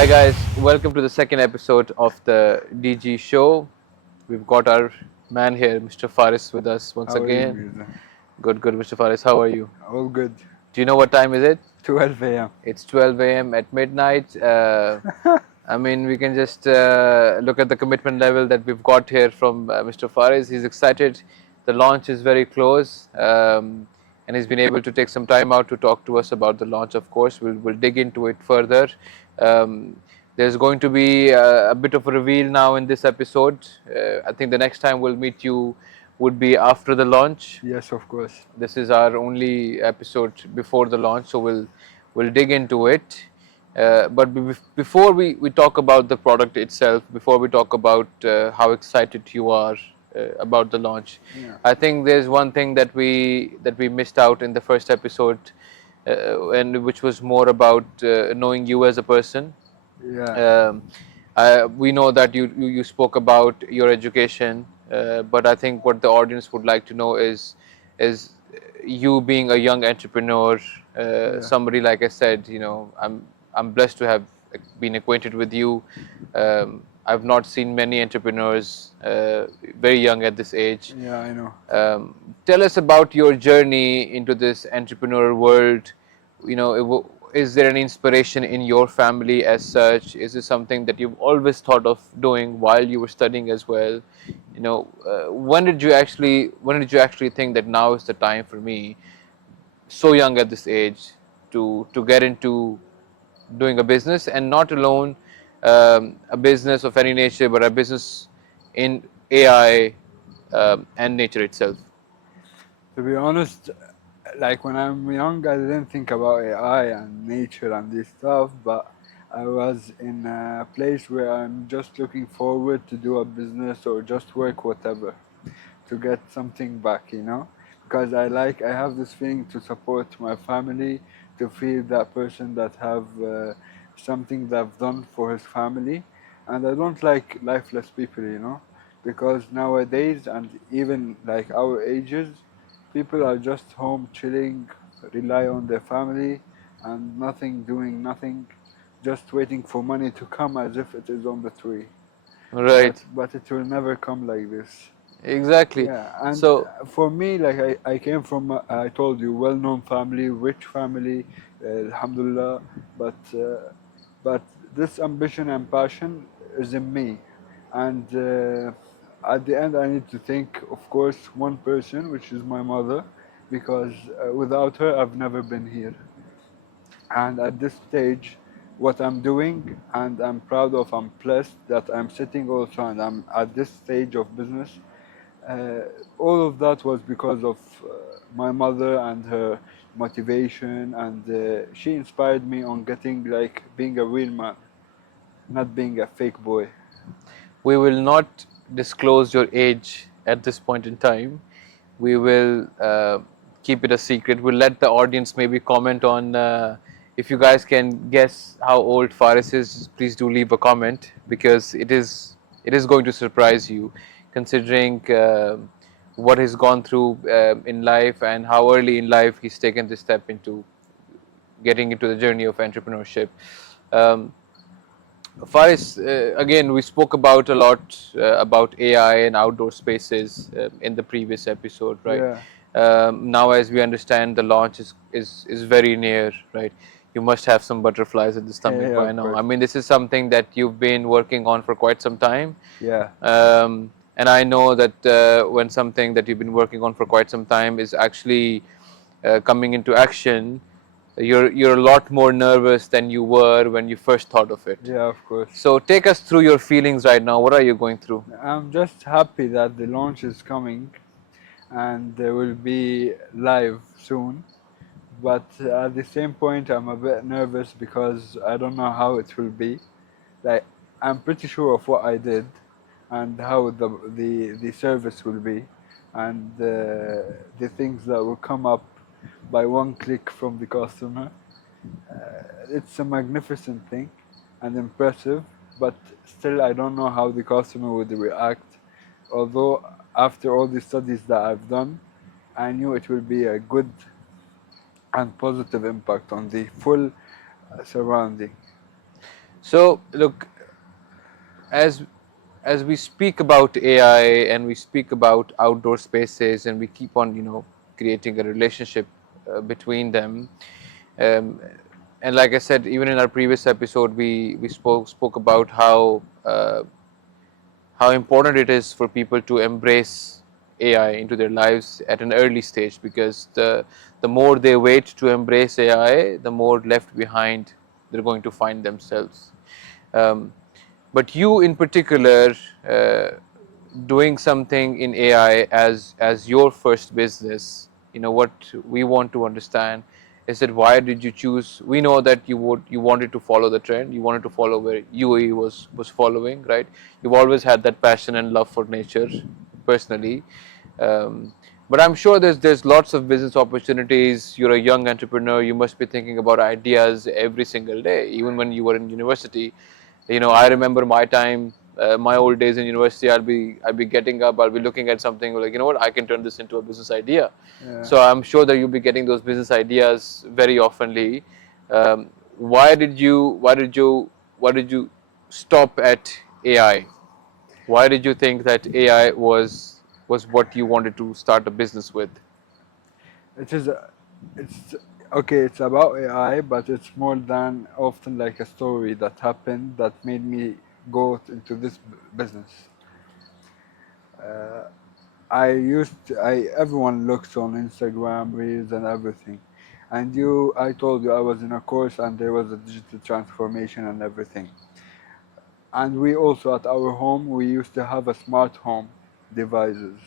Hi guys, welcome to the second episode of the DG show. We've got our man here, Mr. Faris, with us once How are you, again. Mirza? Good, Mr. Faris. How are you? All good. Do you know what time is it? 12 a.m. It's 12 a.m. at midnight. I mean, we can just look at the commitment level that we've got here from Mr. Faris. He's excited. The launch is very close, and he's been able to take some time out to talk to us about the launch. Of course, we'll dig into it further. Um, there's going to be a bit of a reveal now in this episode. I think the next time we'll meet you would be after the launch. Yes, of course. This is our only episode before the launch, so we'll dig into it. But before we talk about the product itself, before we talk about how excited you are about the launch, Yeah. I think there's one thing that we missed out in the first episode, and which was more about knowing you as a person. Yeah. Um, we know that you spoke about your education, but I think what the audience would like to know is you being a young entrepreneur, Yeah. somebody like I said, I'm blessed to have been acquainted with you. I've not seen many entrepreneurs very young at this age. Yeah, I know. Tell us about your journey into this entrepreneur world. Is there any inspiration in your family as such? Is it something that you've always thought of doing while you were studying as well? When did you actually think that now is the time for me, so young at this age, to get into doing a business, and not alone a business of any nature, but a business in AI and nature itself? To be honest, like when I'm young, I didn't think about AI and nature and this stuff, but I was in a place where I'm just looking forward to do a business or just work whatever to get something back. Because I have this feeling to support my family, to feel that person that have something they've done for his family, and I don't like lifeless people, because nowadays and even like our ages, people are just home chilling, rely on their family, and nothing, doing nothing, just waiting for money to come as if it is on the tree. But Right. but it will never come like this. Exactly. Yeah, and So for me, like I came from, I told you, well-known family, rich family, alhamdulillah, but this ambition and passion is in me. And at the end, I need to thank, of course, one person, which is my mother, because without her, I've never been here. And at this stage, what I'm doing, and I'm proud of, I'm blessed that I'm sitting also, and I'm at this stage of business. uh, all of that was because of my mother and her motivation, and she inspired me on getting like being a real man, not being a fake boy. we will not disclose your age at this point in time. We will keep it a secret. We'll let the audience maybe comment on, if you guys can guess how old Faris is. Please do leave a comment, because it is going to surprise you, considering what he's gone through in life, and how early in life he's taken this step into getting into the journey of entrepreneurship. Um, Faris, again, we spoke about a lot about AI and outdoor spaces in the previous episode, right? Yeah, Now, as we understand, the launch is very near, right? You must have some butterflies in the stomach yeah, by of now. course. I mean, this is something that you've been working on for quite some time. Yeah, And I know that when something that you've been working on for quite some time is actually coming into action, you're a lot more nervous than you were when you first thought of it. yeah, of course. So take us through your feelings right now. What are you going through? I'm just happy that the launch is coming and they will be live soon. But at the same point, I'm a bit nervous because I don't know how it will be. Like, I'm pretty sure of what I did and how the service will be, and the things that will come up by one click from the customer. It's a magnificent thing and impressive, but still I don't know how the customer would react. Although after all the studies that I've done, I knew it will be a good and positive impact on the full surrounding. So look, as as we speak about AI and we speak about outdoor spaces and we keep on, creating a relationship between them. Um, and like I said, even in our previous episode, we spoke about how important it is for people to embrace AI into their lives at an early stage, because the more they wait to embrace AI, the more left behind they're going to find themselves. Um, but you, in particular, doing something in AI as your first business, what we want to understand is that why did you choose? We know that you wanted to follow the trend, you wanted to follow where UAE was following, right? You've always had that passion and love for nature, personally. Um, but I'm sure there's lots of business opportunities. You're a young entrepreneur. You must be thinking about ideas every single day, even when you were in university. I Yeah, remember my time, my old days in university. I'll be getting up, I'll be looking at something like, what, I can turn this into a business idea. yeah. So I'm sure that you'll be getting those business ideas very oftenly. Why did you stop at AI? Why did you think that AI was what you wanted to start a business with? It is, it's okay. It's about AI, but it's more than often like a story that happened that made me go into this business. Uh, everyone looks on Instagram reels and everything, and I told you I was in a course and there was a digital transformation and everything. And we also at our home we used to have a smart home devices.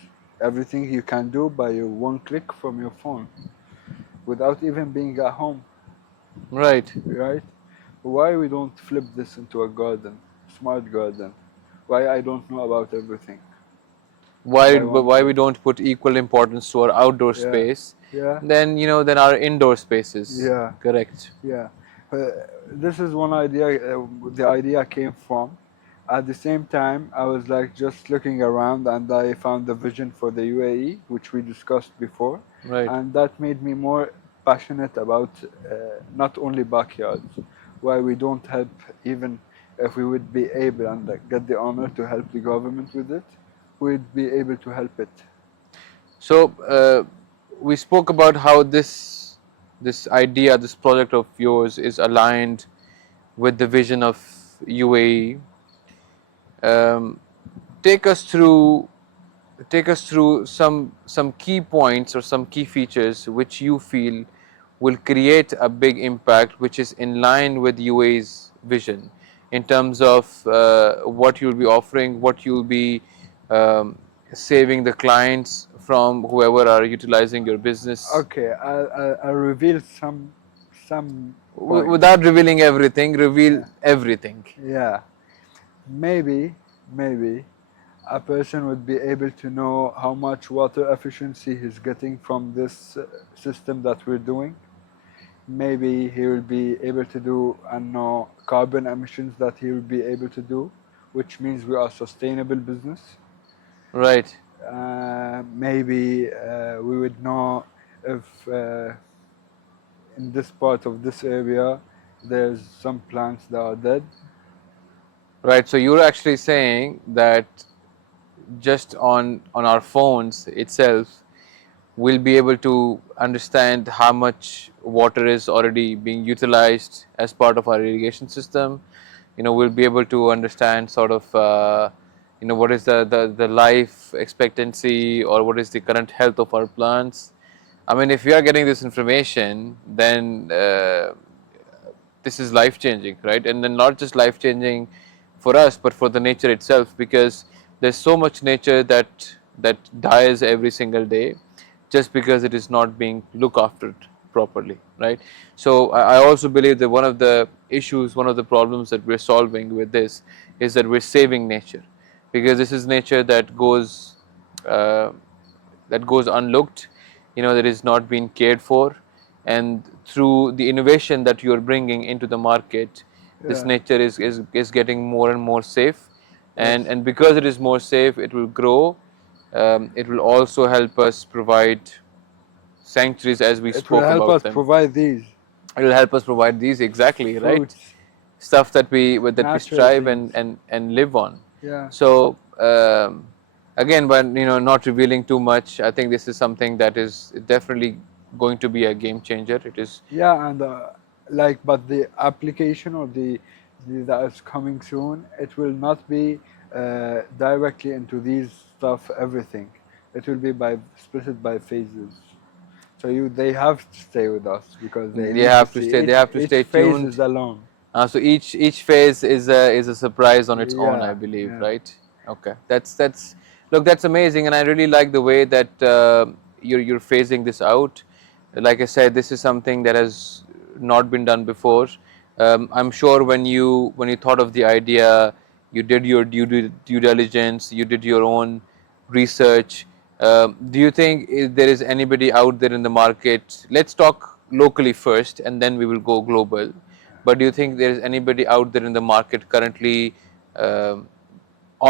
Everything you can do by your one click from your phone without even being at home, Right. right? Why we don't flip this into a garden, smart garden? Why I don't know about everything, why but I did, want why to. we don't put equal importance to our outdoor Yeah, space yeah, than our indoor spaces? yeah, Correct. yeah. Uh, this is one idea. The idea came from. At the same time, I was like just looking around, and I found the vision for the UAE, which we discussed before, Right. and that made me more passionate about not only backyards, why we don't help, even if we would be able and like, get the honor to help the government with it, we'd be able to help it. So we spoke about how this idea, this project of yours, is aligned with the vision of UAE. Um, take us through some key points or some key features which you feel will create a big impact, which is in line with UA's vision in terms of what you'll be offering, what you'll be saving the clients from, whoever are utilizing your business. Okay, I'll reveal some points. Without revealing everything, reveal Yeah, everything. yeah. Maybe a person would be able to know how much water efficiency he's getting from this system that we're doing. Maybe he will be able to do and know carbon emissions that he will be able to do, which means we are sustainable business. Right. Maybe we would know if in this part of this area there's some plants that are dead. Right. So you're actually saying that just on our phones itself, we'll be able to understand how much water is already being utilized as part of our irrigation system. We'll be able to understand sort of what is the life expectancy, or what is the current health of our plants. I mean, if we are getting this information, then this is life changing, right? And then not just life changing for us, but for the nature itself, because there's so much nature that dies every single day just because it is not being looked after properly, right? So I also believe that one of the issues, one of the problems that we're solving with this is that we're saving nature, because this is nature uh, that goes unlooked, that is not being cared for. And through the innovation that you're bringing into the market, this Yeah, nature is getting more and more safe. yes. And because it is more safe, it will grow. It will also help us provide sanctuaries, as we It will spoke help about us them. provide these It will help us provide these, exactly, right? fruits. stuff that we Natural strive things. and live on. Yeah. So again, but not revealing too much, I think this is something that is definitely going to be a game changer. It is. Yeah, and like, but the application or the that is coming soon, it will not be directly into these stuff, everything. It will be by split it by phases. So they have to stay with us because they They need to have to see stay. They have to each stay phase is tuned. alone. So each phase is a surprise on its own, I Yeah, believe, yeah. right? Okay, that's look, that's amazing, and I really like the way that you're phasing this out. Like I said, this is something that has not been done before. I'm sure when you thought of the idea, you did your due diligence, you did your own research. Do you think there is anybody out there in the market? Let's talk locally first, and then we will go global. But do you think there is anybody out there in the market currently um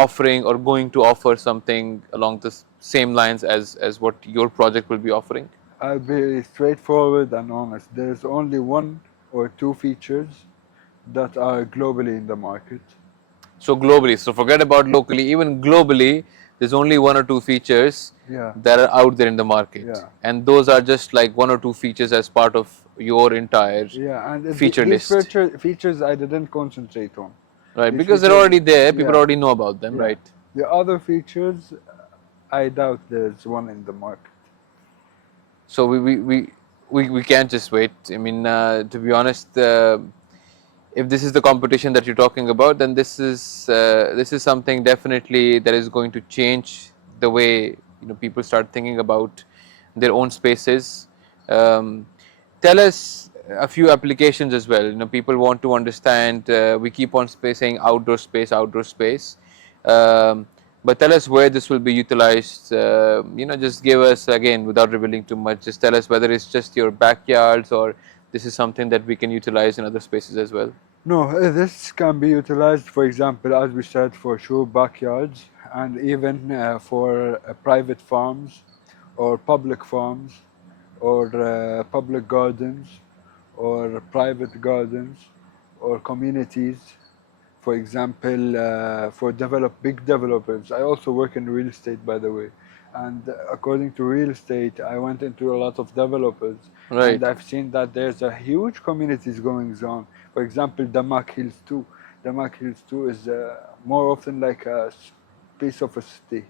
offering or going to offer something along the same lines as what your project will be offering? I'll be straightforward and honest. There's only one or two features that are globally in the market. So globally, so forget about locally, even globally, there's only one or two features Yeah, that are out there in the market, yeah, and those are just like one or two features as part of your entire yeah. And feature these list, features I didn't concentrate on. right? These Because they're features, already there, people yeah, already know about them, yeah. right? The other features, I doubt there's one in the market. So we can't just wait. I mean, to be honest, if this is the competition that you're talking about, then this is something definitely that is going to change the way people start thinking about their own spaces. Um, Tell us a few applications as well. People want to understand. We keep on saying outdoor space, outdoor space. Um, but tell us where this will be utilized. Just give us again without revealing too much. Just tell us whether it's just your backyards or this is something that we can utilize in other spaces as well. No, this can be utilized, for example, as we said, for sure, backyards and even for private farms or public farms or public gardens or private gardens or communities. For example, for big developers. I also work in real estate, by the way. And according to real estate, I went into a lot of developers, and Right, I've seen that there's a huge communities going on. For example, Damak Hills 2. Damak Hills 2 is more often like a piece of a city.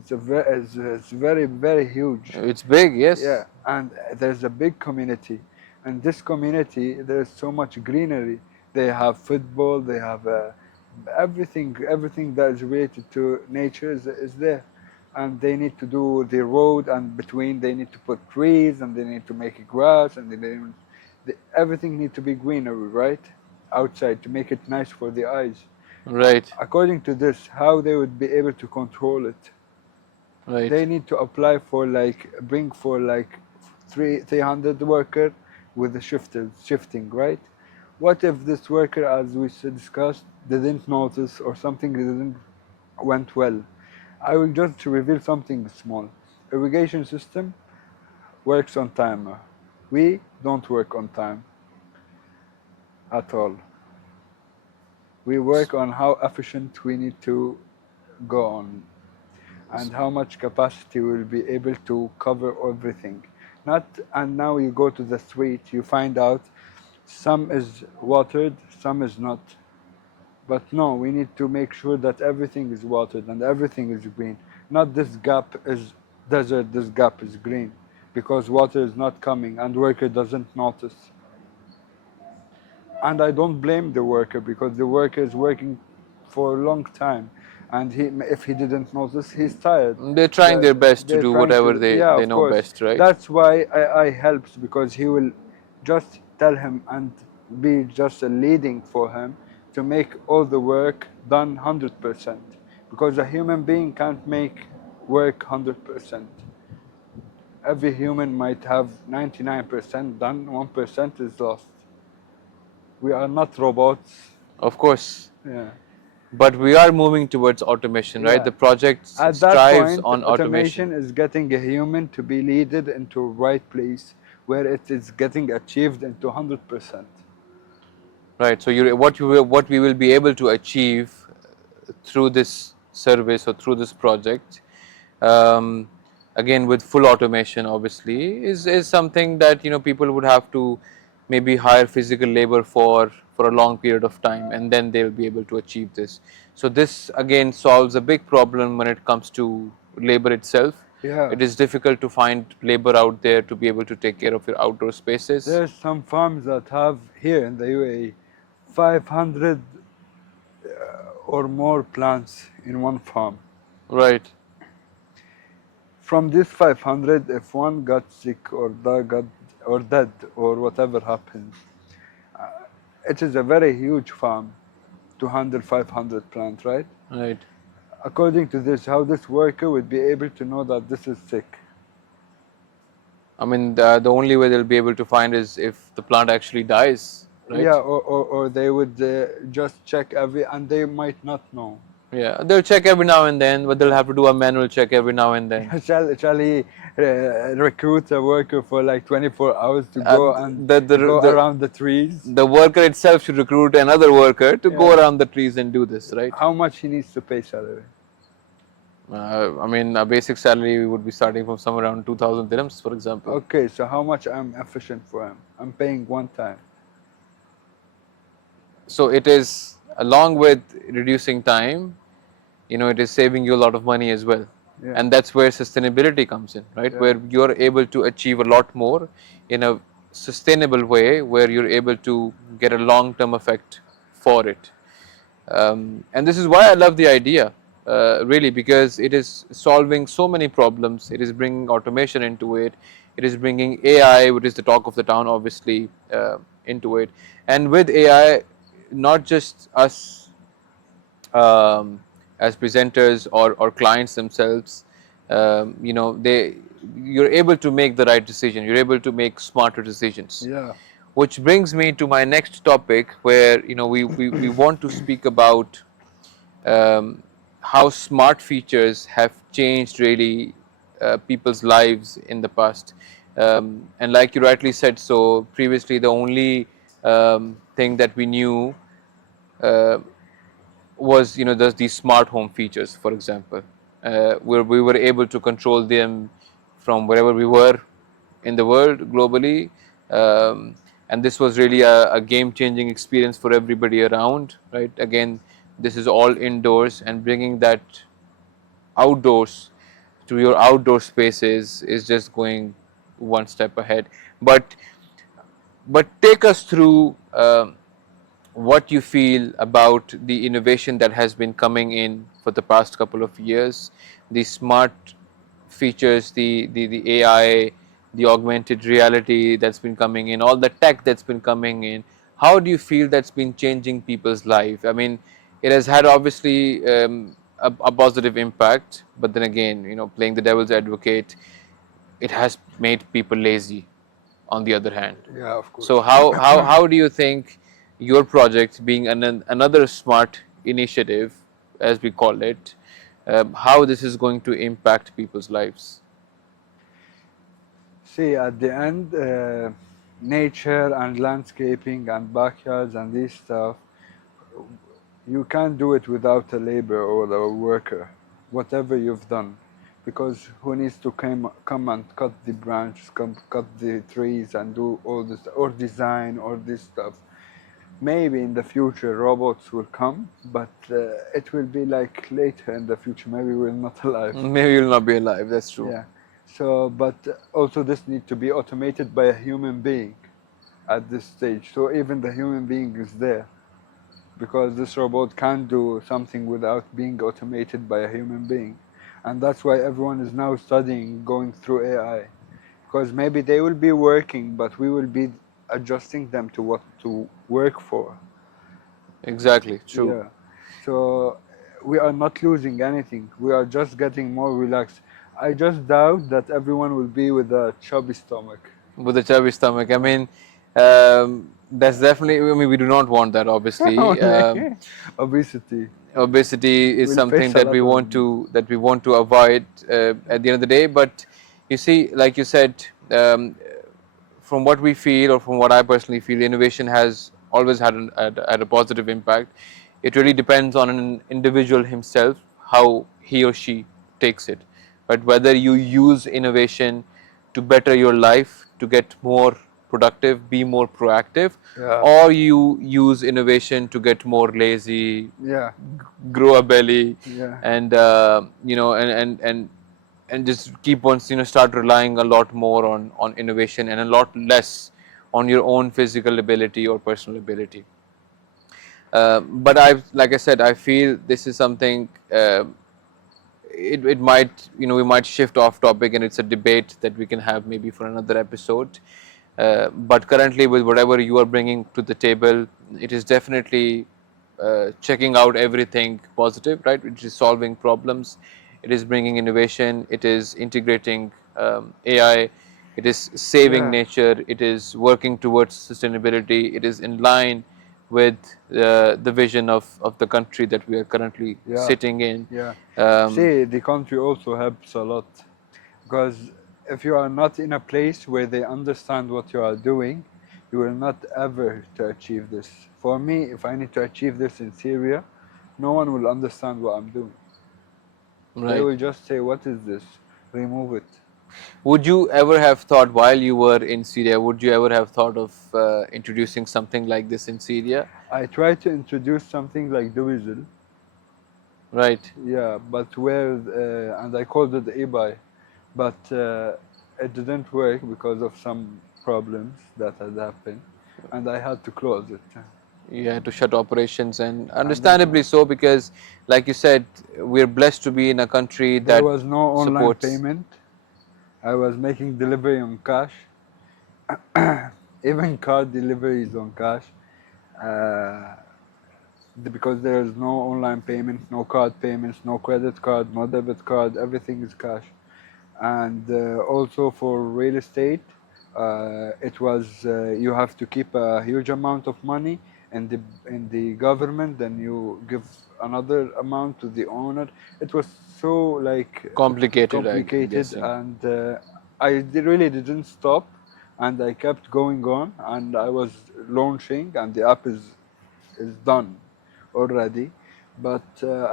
It's very, very huge. it's big, Yeah, yes. and there's a big community, and this community there's so much greenery. They have football, they have everything that is related to nature is there, and they need to do the road, and between they need to put trees, and they need to make it grass, and everything need to be greenery, right, outside to make it nice for the eyes. Right, According to this, how they would be able to control it? right, They need to apply for bring for 300 worker with the shifting, right? What if this worker, as we discussed, didn't notice or something didn't went well? I will just reveal something small. Irrigation system works on timer. We don't work on time at all. We work on how efficient we need to go on, and how much capacity will be able to cover everything. Not and now you go to the street, you find out some is watered, some is not. But no, we need to make sure that everything is watered and everything is green. Not this gap is desert, this gap is green, because water is not coming and worker doesn't notice. And I don't blame the worker because the worker is working for a long time, and if he didn't notice, he's tired. they're trying their best to They're do trying whatever to, yeah, they of know course. best, right? That's why I helps, because he will just tell him and be just a leading for him to make all the work done 100%, because a human being can't make work 100%. Every human might have 99% done, 1% is lost. We are not robots. Of course, Yeah. but we are moving towards automation, right? Yeah. The project At that strives point, on automation automation. is getting a human to be leaded into right place where it is getting achieved into 100%. Right. So what we will be able to achieve through this service or through this project, um, again with full automation, obviously, is something that people would have to maybe hire physical labor for a long period of time, and then they'll be able to achieve this. So this again solves a big problem when it comes to labor itself. Yeah. It is difficult to find labor out there to be able to take care of your outdoor spaces. There's some farms that have here in the UAE 500 or more plants in one farm. Right. From this 500, if one got sick or got or dead or whatever happened, it is a very huge farm to handle 500 plants, right? Right. According to this, how this worker would be able to know that this is sick? I mean, the only way they'll be able to find is if the plant actually dies, right? Yeah, or they would just check and they might not know. Yeah, they'll check every now and then, but they'll have to do a manual check every now and then. Shall he recruit a worker for like 24 hours to go and go the around the trees? the worker itself should recruit another worker to go Yeah. around the trees and do this, right? How much he needs to pay salary? I mean, a basic salary would be starting from somewhere around 2,000 dirhams, for example. Okay, so how much I'm efficient for him? I'm paying one time. So it is, along with reducing time, it is saving you a lot of money as well. Yeah. And that's where sustainability comes in, right? Yeah. Where you're able to achieve a lot more in a sustainable way, where you're able to get a long-term effect for it. And this is why I love the idea, really, because it is solving so many problems. It is bringing automation into it. It is bringing AI, which is the talk of the town, obviously, into it. And with AI, not just us as presenters or clients themselves, you're able to make the right decision. You're able to make smarter decisions. Yeah. Which brings me to my next topic, where we want to speak about how smart features have changed really people's lives in the past. And like you rightly said, so previously the only thing that we knew was these smart home features, for example, where we were able to control them from wherever we were in the world globally. And this was really a game-changing experience for everybody around, right? Again, this is all indoors, and bringing that outdoors to your outdoor spaces is just going one step ahead. But take us through what you feel about the innovation that has been coming in for the past couple of years, the smart features, the AI, the augmented reality that's been coming in, all the tech that's been coming in. How do you feel that's been changing people's life? I mean, it has had obviously a positive impact, but then again, playing the devil's advocate, it has made people lazy on the other hand. Yeah, of course. So how do you think your project, being another smart initiative, as we call it, how this is going to impact people's lives? See, at the end, nature and landscaping and backyards and this stuff, you can't do it without a labor or a worker, whatever you've done. Because who needs to come and cut the branches, cut the trees and do all this, or design or this stuff. Maybe in the future robots will come, but it will be like later in the future. Maybe we're not alive. Maybe you'll not be alive. That's true. Yeah. So, but also this needs to be automated by a human being at this stage. So even the human being is there, because this robot can't do something without being automated by a human being. And that's why everyone is now studying, going through AI, because maybe they will be working, but we will be adjusting them to what to work for. Exactly. True. Yeah. So we are not losing anything. We are just getting more relaxed. I just doubt that everyone will be with a chubby stomach. With a chubby stomach. I mean, that's definitely. I mean, we do not want that, obviously. Obesity. Obesity is We'll something face a that lot we of want to avoid at the end of the day. But you see, like you said, from what we feel, or from what I personally feel, innovation has always had a positive impact. It really depends on an individual himself how he or she takes it. But whether you use innovation to better your life, to get more productive, be more proactive, Yeah. or you use innovation to get more lazy, Yeah. grow a belly, Yeah. and and just keep on start relying a lot more on innovation and a lot less on your own physical ability or personal ability. But like I said, I feel this is something. It might, we might shift off topic, and it's a debate that we can have maybe for another episode. But currently, with whatever you are bringing to the table, it is definitely checking out everything positive, right? It is solving problems, it is bringing innovation, it is integrating AI, it is saving Yeah. nature, it is working towards sustainability, it is in line with the vision of the country that we are currently Yeah. sitting in. Yeah. Um, See, the country also helps a lot because if you are not in a place where they understand what you are doing, you will not ever to achieve this. For me, if I need to achieve this in Syria, no one will understand what I'm doing. They right. will just say, "What is this? Remove it." Would you ever have thought while you were in Syria, would you ever have thought of introducing something like this in Syria? I tried to introduce something like Duizel, Right. yeah, but where and I called it eBay, but it didn't work because of some problems that had happened, and I had to close it. You had to shut operations, and And then understandably so, because, like you said, we're blessed to be in a country there that was no online supports. payment. I was making delivery on cash, even card deliveries on cash. Uh, because there is no online payment, no card payments, no credit card, no debit card, everything is cash. And also for real estate, it was you have to keep a huge amount of money in the government, then you give another amount to the owner. It was so like Complicated, I'm complicated, guessing. and really didn't stop, and I kept going on, and I was launching, and the app is done already, but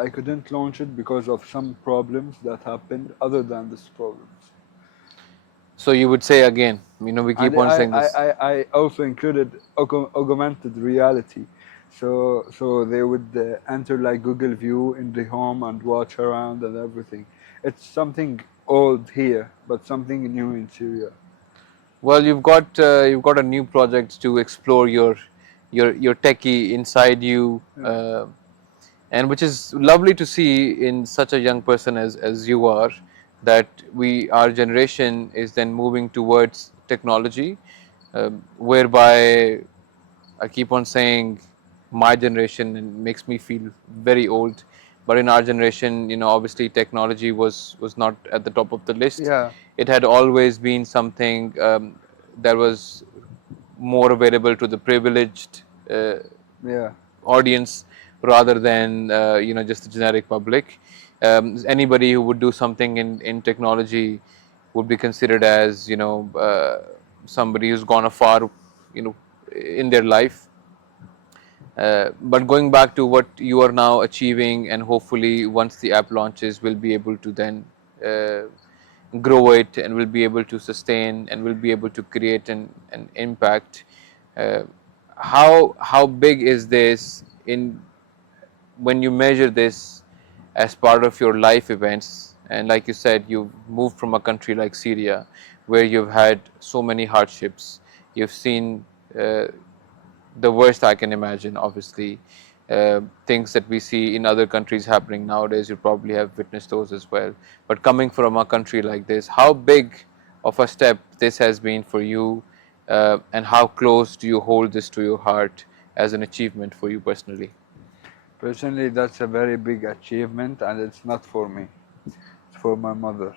I couldn't launch it because of some problems that happened other than this problems. So you would say again, we And keep on saying this. I also included augmented reality. So they would enter like Google View in the home and watch around and everything. It's something old here, but something new in Syria. Well, you've got a new project to explore your techie inside you, Yeah. and which is lovely to see in such a young person as you are, that our generation is then moving towards technology, whereby I keep on saying my generation, and makes me feel very old. But in our generation, obviously technology was not at the top of the list. Yeah. It had always been something that was more available to the privileged Yeah. audience rather than just the generic public. Anybody who would do something in technology would be considered as somebody who's gone afar, you know in their life. But going back to what you are now achieving, and hopefully once the app launches, we'll be able to then uh, grow it, and we'll be able to sustain, and we'll be able to create an impact. Uh, how big is this in when you measure this as part of your life events? And like you said, you've moved from a country like Syria, where you've had so many hardships. You've seen the worst I can imagine, obviously. Things that we see in other countries happening nowadays, you probably have witnessed those as well. But coming from a country like this, how big of a step this has been for you, and how close do you hold this to your heart as an achievement for you personally? Personally, that's a very big achievement, and it's not for me. It's for my mother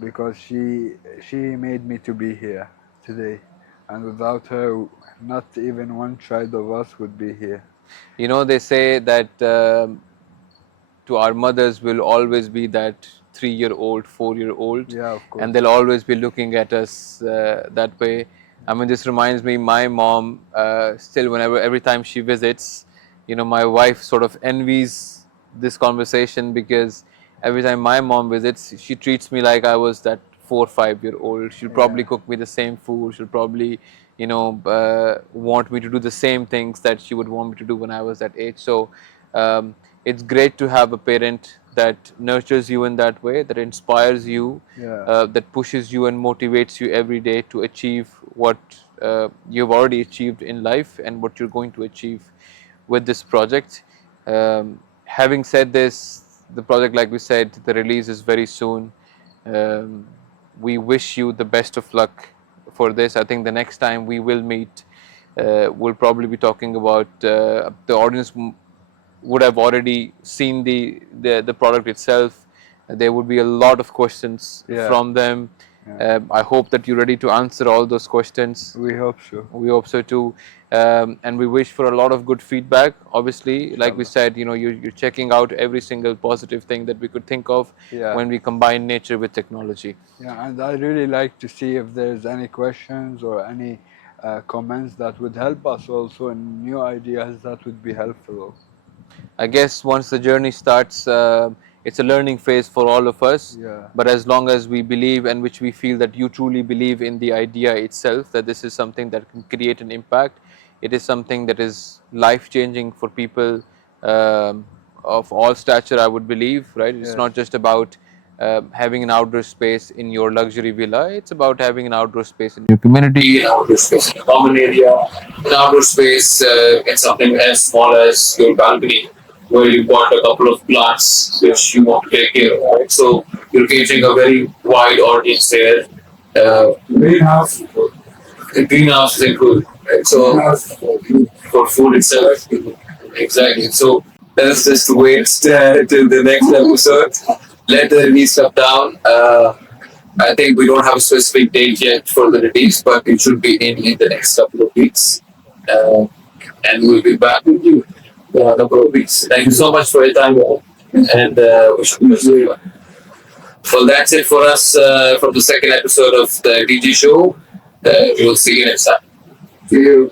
because she made me to be here today, and without her, not even one child of us would be here. They say that to our mothers will always be that 3-year-old, 4-year-old, Yeah, of and course. they'll always be looking at us that way. I mean, this reminds me, my mom, still, every time she visits, my wife sort of envies this conversation, because every time my mom visits, she treats me like I was that 4 or 5 year old. She'll probably Yeah. cook me the same food. She'll probably, want me to do the same things that she would want me to do when I was that age. So, um, it's great to have a parent that nurtures you in that way, that inspires you, Yeah. that pushes you and motivates you every day to achieve what you've already achieved in life and what you're going to achieve with this project. Having said this, the project, like we said, the release is very soon. Um, we wish you the best of luck for this. I think the next time we will meet, we'll probably be talking about, the audience would have already seen the product itself. There would be a lot of questions Yeah. from them. Yeah. I hope that you're ready to answer all those questions. We hope so. We hope so too, and we wish for a lot of good feedback. Obviously, like we Inshallah. said, you're checking out every single positive thing that we could think of Yeah. when we combine nature with technology. Yeah, and I really like to see if there's any questions or any comments that would help us also, and new ideas that would be helpful. I guess once the journey starts, it's a learning phase for all of us. Yeah. But as long as we believe, and which we feel that you truly believe in the idea itself, that this is something that can create an impact, it is something that is life changing for people, of all stature, I would believe, right? It's Yes. not just about having an outdoor space in your luxury villa, it's about having an outdoor space in your community, an outdoor space in a common area, an outdoor space in something as small as your balcony, where you got a couple of plants which you want to take care of. Right? So you're reaching a very wide audience there. Greenhouse, greenhouse is included, right? So for food itself, exactly. So let's just wait till the next episode. Let the release come down. I think we don't have a specific date yet for the release, but it should be in the next couple of weeks. Uh, and we'll be back with you in a couple of weeks. Thank you so much for your time, all. And we should be well, that's it for us from the second episode of the DG show. We'll see you next time. See you.